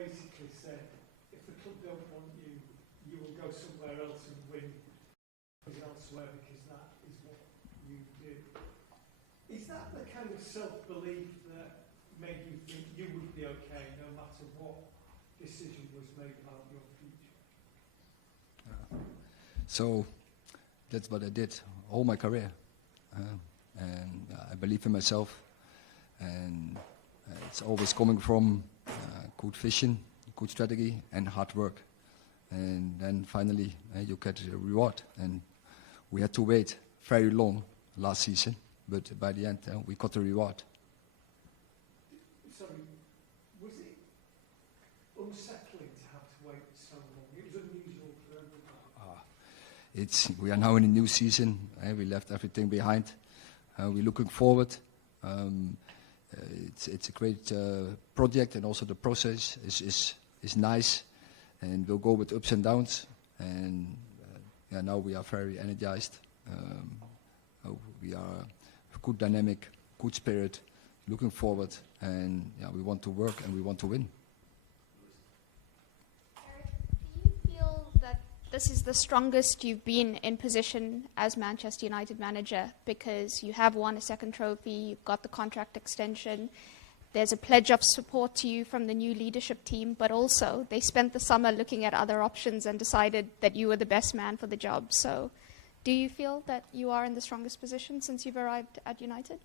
basically said, if the club don't want you, you will go somewhere else and win elsewhere because that is what you do. Is that the kind of self-belief that made you think you would be okay no matter what decision was made about your future? So that's what I did all my career. And I believe in myself. And it's always coming from good vision, good strategy, and hard work. And then finally you get a reward. And we had to wait very long last season, but by the end we got the reward. Sorry, was it unsettling to have to wait so long? It was unusual for everybody. We are now in a new season. We left everything behind. We're looking forward. It's a great project, and also the process is nice, and we'll go with ups and downs. And now we are very energized. We are good dynamic, good spirit, looking forward, and we want to work and we want to win. Erik, do you feel that this is the strongest you've been in position as Manchester United manager, because you have won a second trophy, you've got the contract extension, there's a pledge of support to you from the new leadership team, but also they spent the summer looking at other options and decided that you were the best man for the job. So do you feel that you are in the strongest position since you've arrived at United?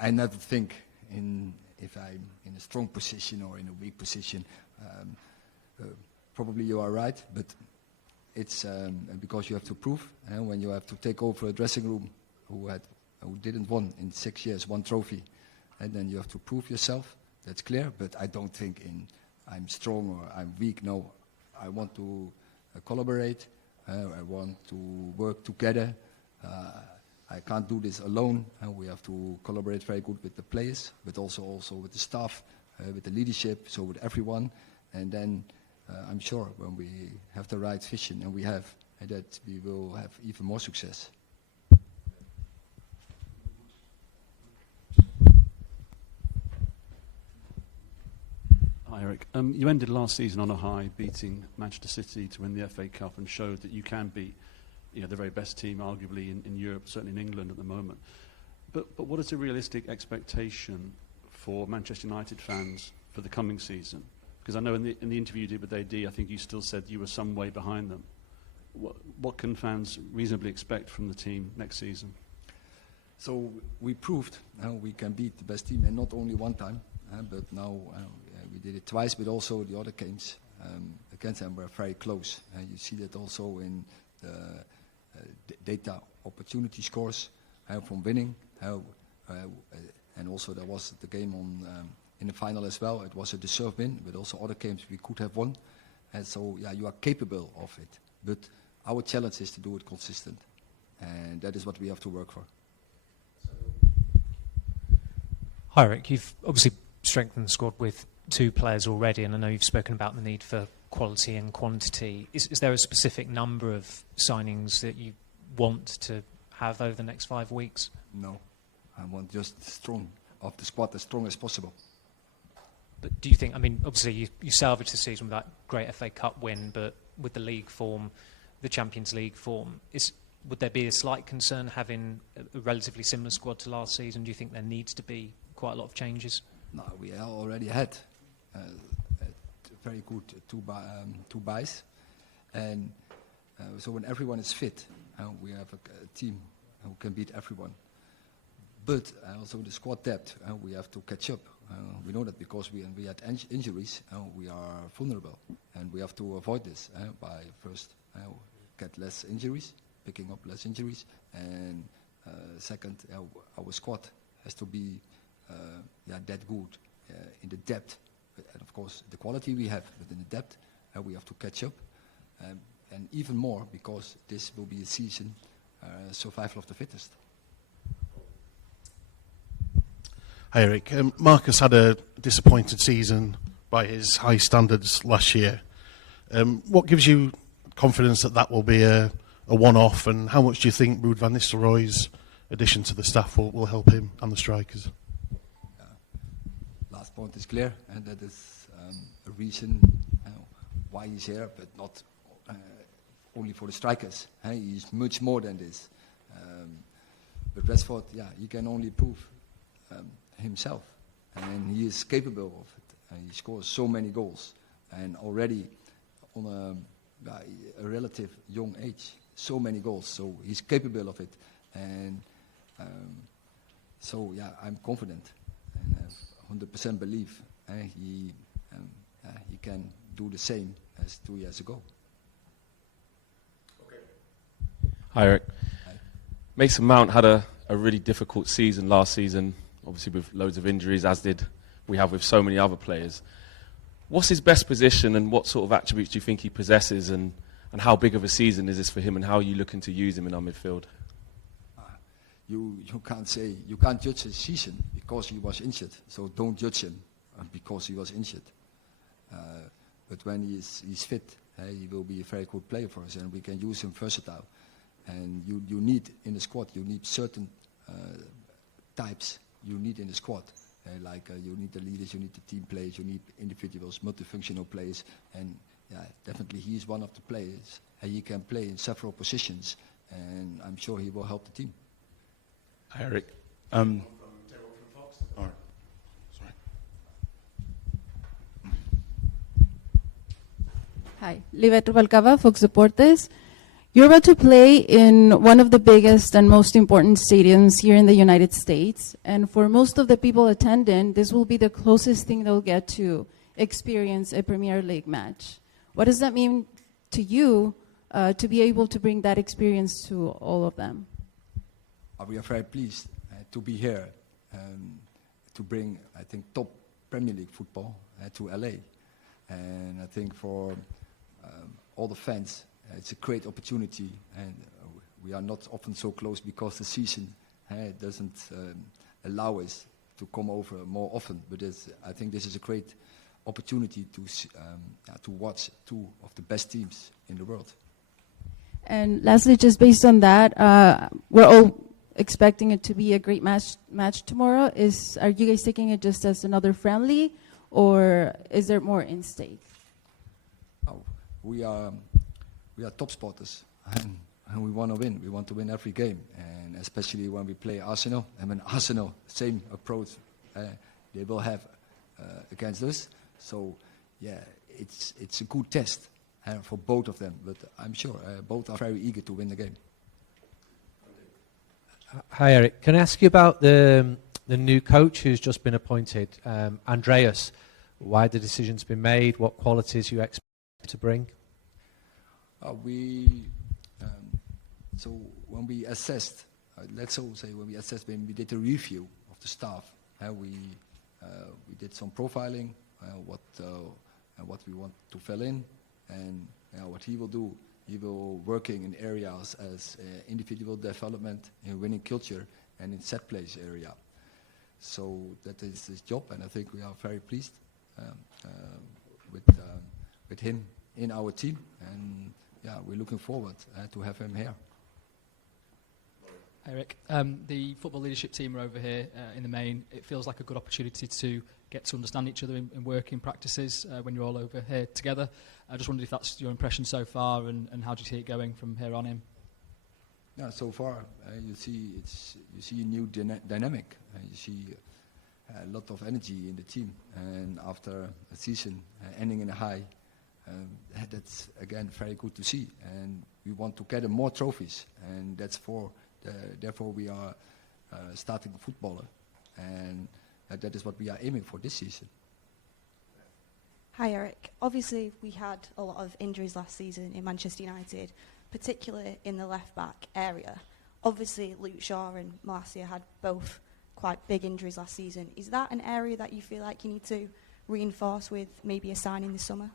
I never think if I'm in a strong position or in a weak position. Probably you are right, but it's because you have to prove. And when you have to take over a dressing room who didn't won in 6 years one trophy, and then you have to prove yourself. That's clear. But I don't think I'm strong or I'm weak. No, I want to collaborate. I want to work together. I can't do this alone. We have to collaborate very good with the players, but also with the staff, with the leadership, so with everyone. And then I'm sure when we have the right vision, and we have, that we will have even more success. Hi, Erik. You ended last season on a high, beating Manchester City to win the FA Cup, and showed that you can beat the very best team, arguably, in Europe, certainly in England at the moment. But what is a realistic expectation for Manchester United fans for the coming season? Because I know in the interview you did with AD, I think you still said you were some way behind them. What can fans reasonably expect from the team next season? So we proved we can beat the best team, and not only one time, but now we did it twice, but also the other games against them were very close. You see that also in the data opportunity scores from winning, and also there was the game in the final as well. It was a deserved win, but also other games we could have won. And so you are capable of it, but our challenge is to do it consistent, and that is what we have to work for. Hi, Erik. You've obviously strengthened the squad with 2 players already, and I know you've spoken about the need for quality and quantity. Is there a specific number of signings that you want to have over the next 5 weeks? No, I want just strong of the squad, as strong as possible. But do you think, I mean, obviously you salvaged the season with that great FA Cup win, but with the league form, the Champions League form, would there be a slight concern having a relatively similar squad to last season? Do you think there needs to be quite a lot of changes? No, we already had very good two buys, and so when everyone is fit, we have a team who can beat everyone. But also the squad depth, we have to catch up. We know that because we had injuries, we are vulnerable, and we have to avoid this by first get less injuries, picking up less injuries, and second, our squad has to be that good in the depth, and of course the quality we have, but in the depth we have to catch up, and even more because this will be a season survival of the fittest. Hi, Erik. Marcus had a disappointed season by his high standards last year. What gives you confidence that will be a one-off, and how much do you think Ruud van Nistelrooy's addition to the staff will help him and the strikers? Last point is clear, and that is a reason why he's here, but not only for the strikers. He's much more than this. But Rashford, he can only prove himself, and he is capable of it. He scores so many goals, and already on a relative young age, so many goals. So he's capable of it, and I'm confident and 100% believe he can do the same as 2 years ago. Hi, Erik. Hi. Mason Mount had a really difficult season last season, obviously with loads of injuries, as did we have with so many other players. What's his best position, and what sort of attributes do you think he possesses, and how big of a season is this for him, and how are you looking to use him in our midfield? You can't judge his season because he was injured, so don't judge him because he was injured. But when he's fit, he will be a very good player for us, and we can use him versatile. And you need in the squad, you need certain types you need in the squad. You need the leaders, you need the team players, you need individuals, multifunctional players, and definitely he is one of the players. He can play in several positions, and I'm sure he will help the team. Hi, Erik. All right. Sorry. Hi, Livet Rubalcaba, Fox Deportes. You're about to play in one of the biggest and most important stadiums here in the United States. And for most of the people attending, this will be the closest thing they'll get to experience a Premier League match. What does that mean to you to be able to bring that experience to all of them? We are very pleased to be here to bring, I think, top Premier League football to LA. And I think for all the fans, it's a great opportunity, and we are not often so close because the season doesn't allow us to come over more often. But I think this is a great opportunity to watch two of the best teams in the world. And lastly, just based on that, we're all expecting it to be a great match tomorrow. Are you guys taking it just as another friendly, or is there more in stake? We are top spotters, and we want to win. We want to win every game, and especially when we play Arsenal. I mean, Arsenal, same approach they will have against us. So, it's a good test for both of them. But I'm sure both are very eager to win the game. Hi, Erik. Can I ask you about the new coach who's just been appointed, Andreas? Why the decision's been made? What qualities you expect to bring? So when we assessed, when we did a review of the staff, we did some profiling, what we want to fill in, and what he will do. He will working in areas as individual development, in winning culture, and in set plays area. So that is his job, and I think we are very pleased with him in our team, and we're looking forward to have him here. Erik, the football leadership team are over here in the main. It feels like a good opportunity to get to understand each other in working practices when you're all over here together. I just wondered if that's your impression so far, and how do you see it going from here on in? Yeah, so far you see a new dynamic. You see a lot of energy in the team, and after a season ending in a high, that's again very good to see. And we want to gather more trophies, and therefore we are starting a footballer, and that is what we are aiming for this season. Hi, Erik. Obviously, we had a lot of injuries last season in Manchester United, particularly in the left-back area. Obviously, Luke Shaw and Malacia had both quite big injuries last season. Is that an area that you feel like you need to reinforce with maybe a signing this summer?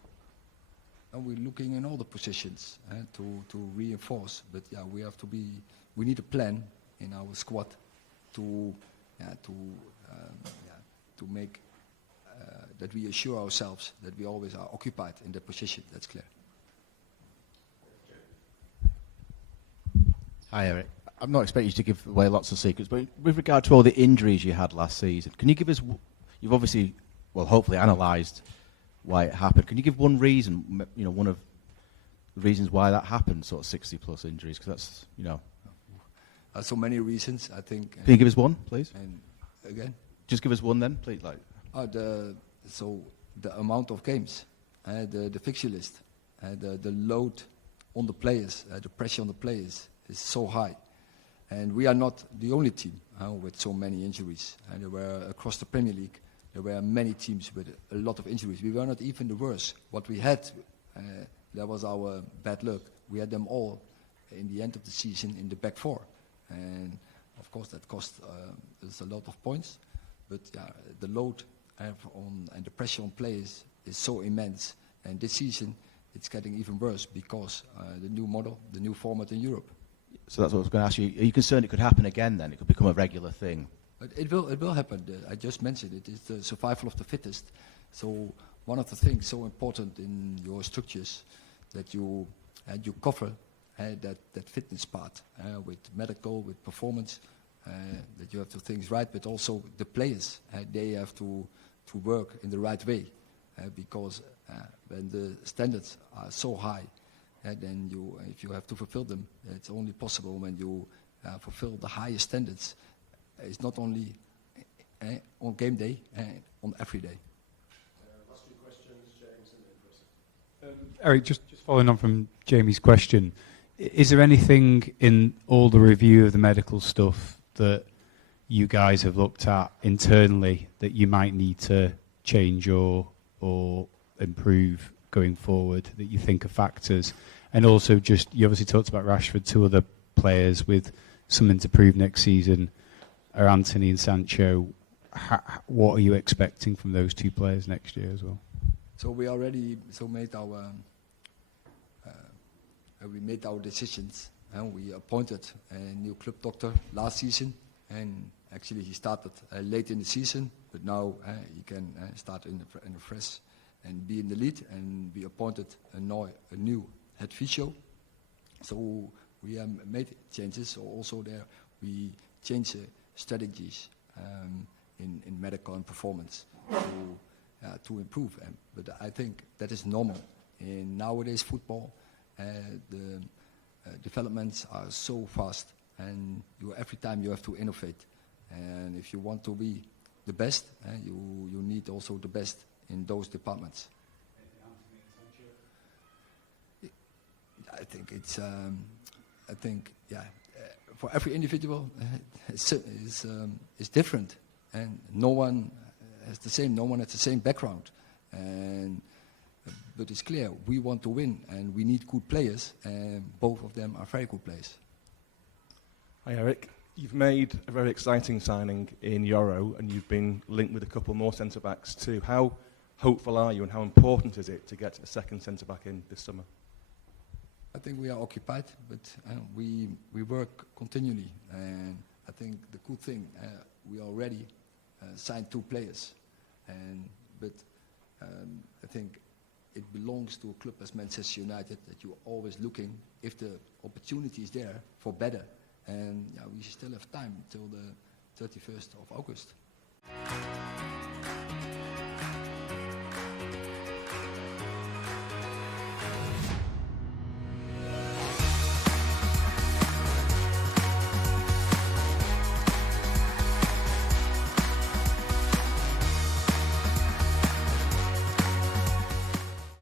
And we're looking in all the positions to reinforce, but we need a plan in our squad to make that we assure ourselves that we always are occupied in the position. That's clear. Hi, Erik. I'm not expecting you to give away lots of secrets, but with regard to all the injuries you had last season, can you give us, you've obviously, well, hopefully analysed why it happened. Can you give one reason, one of the reasons why that happened, sort of 60 plus injuries? Because that's, So many reasons, I think. Can you give us one, please? And again? Just give us one then, please. The amount of games, the fixture list, the load on the players, the pressure on the players is so high. And we are not the only team with so many injuries. And there were, across the Premier League, there were many teams with a lot of injuries. We were not even the worst. What we had, that was our bad luck. We had them all in the end of the season in the back four. And of course that cost us a lot of points. But the load and the pressure on players is so immense. And this season it's getting even worse because the new model, the new format in Europe. So that's what I was going to ask you. Are you concerned it could happen again then? It could become a regular thing? But it will happen. I just mentioned it. It's the survival of the fittest. So one of the things so important in your structures that you cover that fitness part with medical, with performance, that you have to things right, but also the players. They have to work in the right way because when the standards are so high, then if you have to fulfill them, it's only possible when you fulfill the highest standards. It's not only on game day, on every day. Last two questions, James and then Chris. Erik, just following on from Jamie's question, is there anything in all the review of the medical stuff that you guys have looked at internally that you might need to change or improve going forward that you think are factors? And also you obviously talked about Rashford, two other players with something to prove next season are Anthony and Sancho. What are you expecting from those two players next year as well? So we already made our decisions, and we appointed a new club doctor last season, and actually he started late in the season, but now he can start in a fresh and be in the lead, and we appointed a new head physio. So we made changes. So also there we changed strategies in medical and performance to improve. But I think that is normal. In nowadays football, the developments are so fast, and every time you have to innovate. And if you want to be the best, you need also the best in those departments. I think for every individual, it's different, and no one has the same background. But it's clear we want to win, and we need good players, and both of them are very good players. Hi Erik, you've made a very exciting signing in Euro, and you've been linked with a couple more centre-backs too. How hopeful are you, and how important is it to get a second centre-back in this summer? I think we are occupied, but we work continually, and I think the good thing, we already signed 2 players, but I think it belongs to a club as Manchester United that you're always looking if the opportunity is there for better, and we still have time till the 31st of August.